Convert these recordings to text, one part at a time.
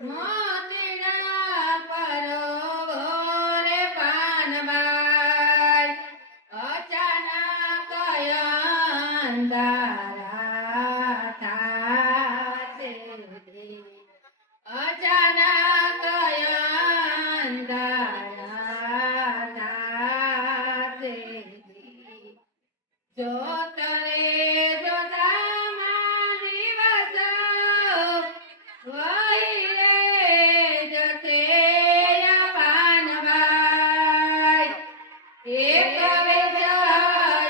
મોતીડા પરોવો રે પાનબાઈ અચાનક અંધારા થાશે અચાનક અંધારા થાશે જો તરે જોતામાં દિવસ વહીરે જશે પાનબાઈ એક વેચ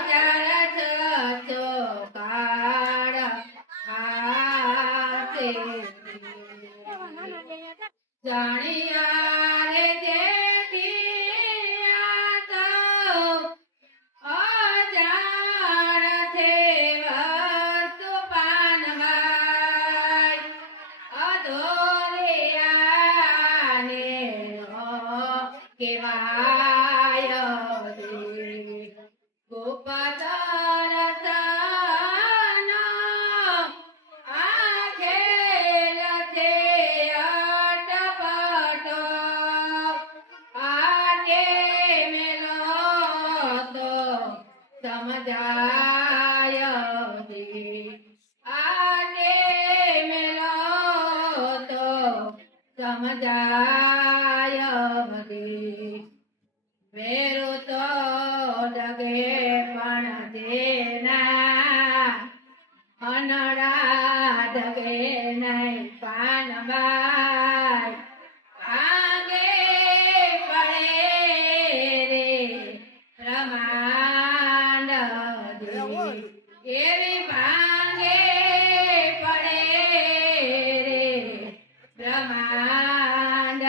ચાર ચોકાળ હાથે જાણ્યા રે જેથી આ તો અજાણ છે વસ્તુ પાનબાઈ અધોરિયાને કેવાય ગોપદર સનો આ ખેલ છે અટપટો આ કે મેલો તો સમજાય આ કે મેલો તો સમજાય વેરું તો ડગે પણ દેના અનડા ડગે નહીં પાનબાઈ ભાંગે પડે રે બ્રહ્માંડ એવી ભાંગે પડે રે બ્રહ્માંડ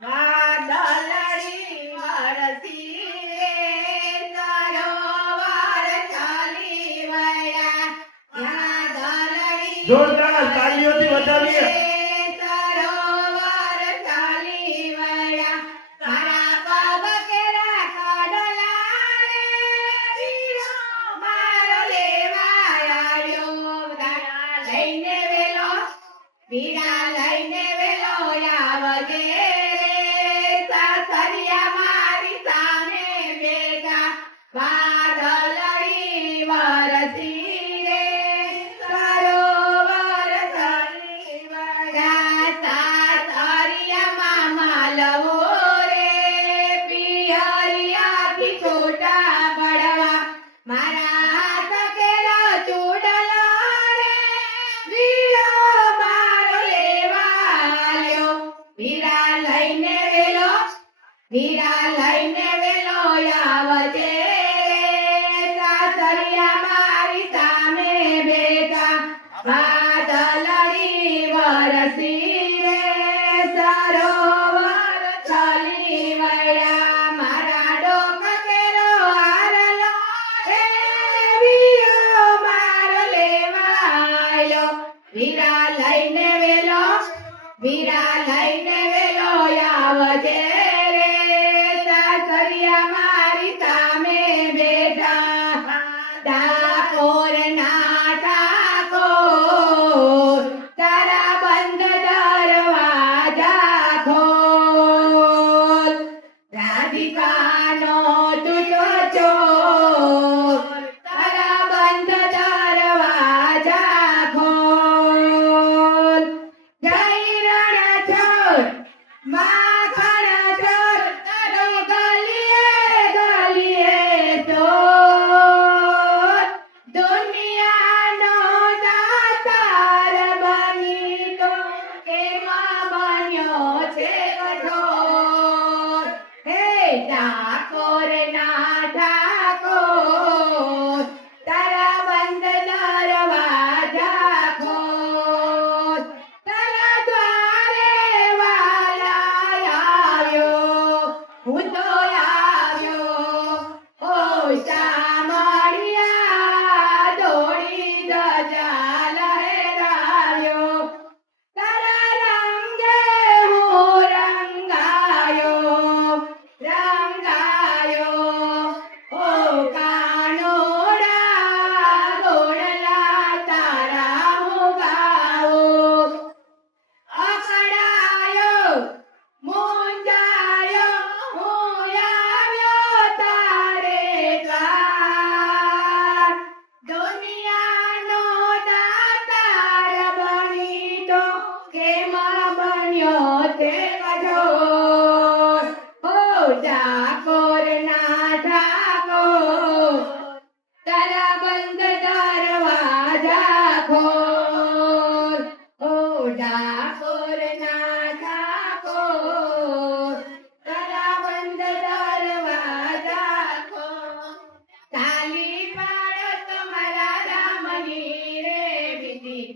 વાદળડી વરસી રે સરોવર ચાલી વળ્યા વાદળડી જોરદાર તાળીઓથી વધાવીએ સરોવર ચાલી વળ્યા મારા પગ કેરા કડલા રે વીરો મારો લેવા આવ્યો લઈને વેલો પીડા લઈને વેલો આવજે મારી સામે બેઠા વાદળડી વરસી રે સરોવર ચાલી વળ્યા સાસરિયામાં માલવો રે પિયરિયાથી છોટા પડવા મારા હાથ કેરો ચૂડલો રે વીરો મારો લેવા આવ્યો વીરા લઈને વેલો વીરા લઈને વેલો આવજે સાસરિયા મારી સામે બેઠા વાદળડી વરસી રે સરોવર ચાલી વળ્યા મારા ડોક કેરો હારલો રે વીરો મારો લેવા આવ્યો વીરા લઈને વેલો વીરા લઈને વેલો આવજે મારી સામે બેઠા ડાકોર ના ઠાકોર તારા બંધ દરવાજા ખોલ રાધિકાનો તુજો ચોર તારા બંધ દરવાજા ખોલ જય રણ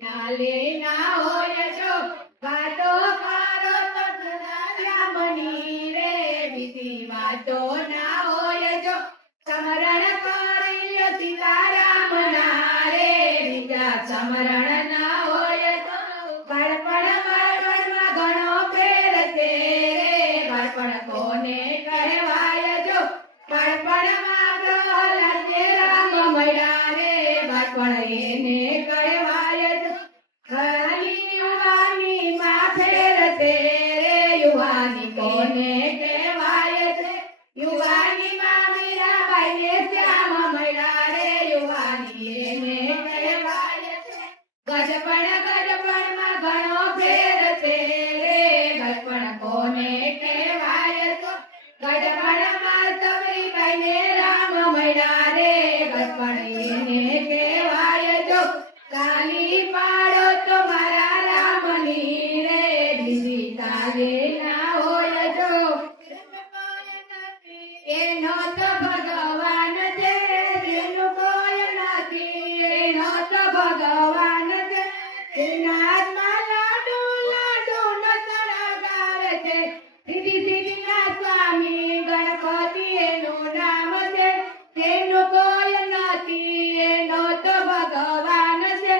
ચાલે ના હોય જો વાતો કરો તો રામની રે બીજી વાતો ના હોય જો સ્મરણ કર્યો સીતારામ ના રે બીજા સ્મરણ ના હોય તો બાળપણમાં ઘણો ફેર છે રે બાળપણ કોને કહેવાય જો બાળપણમાં પ્રહલાદ રામ મળ્યા રે બાળપણ એને કહેવાય જો ખાલી યુવાનીમાં ફેર છે રે યુવાની કોને કહેવાય છે યુવાનીમાં મીરાબાઈને શ્યામ મળ્યા રે યુવાની એને કહેવાય છે ગજપણમાં ઘણો ફેર છે રે ગજપણ કોને કહેવાય તો ગજપણમાં સબરીબાઈને રામ મળ્યા રે ગજપણ એને કહેવાય જો કાલી પાડો તો મારા રામની રે બીજી તારે ના હોય જો એનો તો ભગવાન છે તેનું કોઈ નથી એનો તો ભગવાન છે એના હાથમાં લાડુ લાડુ નો સળગાર છે સીધી સીધીના સ્વામી ગણપતિ એનું નામ છે તેનું કોઈ નથી એનો તો ભગવાન છે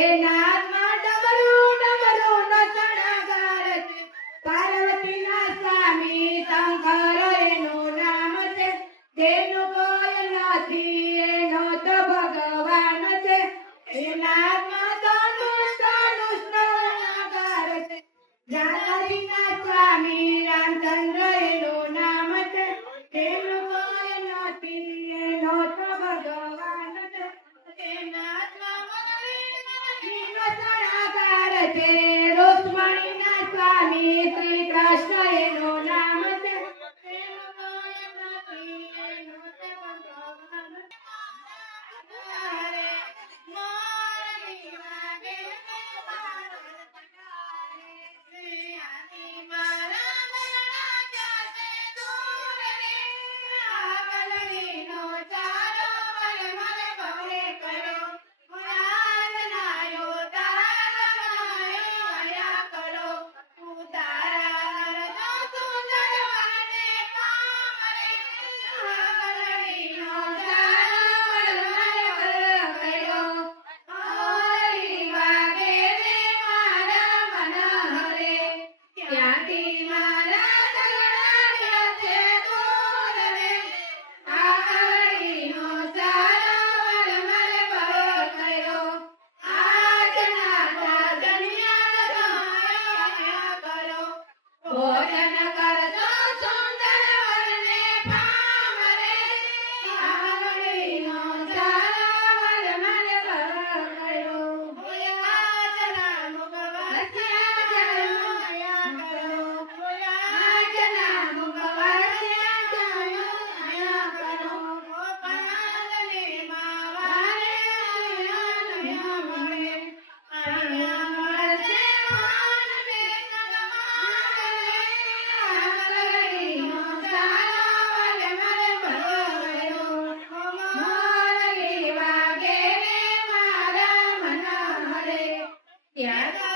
એના હાથમાં ડમરું ડમરું નો સળગાર છે પાર્વતીના સ્વામી શંકર એનું નામ છે તેનું કોઈ નથી એનો તો ભગવાન છે એના હાથમાં ધનુષ નો સળગાર છે જાનકીના સ્વામી રામચંદ્ર એનું નામ છે તેનું કોઈ નથી એનો તો ભગવાન છે તેના હાથમાં મણિનો સળગાર છે રુક્મણીના સ્વામી શ્રી કૃષ્ણ એનું નામ છે તેનું કોઈ નથી એનો તો ભગવાન મોરની વાગે ત્યાંથી મારા તળાવ્યા છે બોલ રે આવીનો સારો મારે બરો કર્યો આજના સાધનિયા કરો ભોજન કરતો સુંદર વરને પામ રે આવીનો સારો મારે બરો કર્યો આજના મુગવસ્યા Yeah.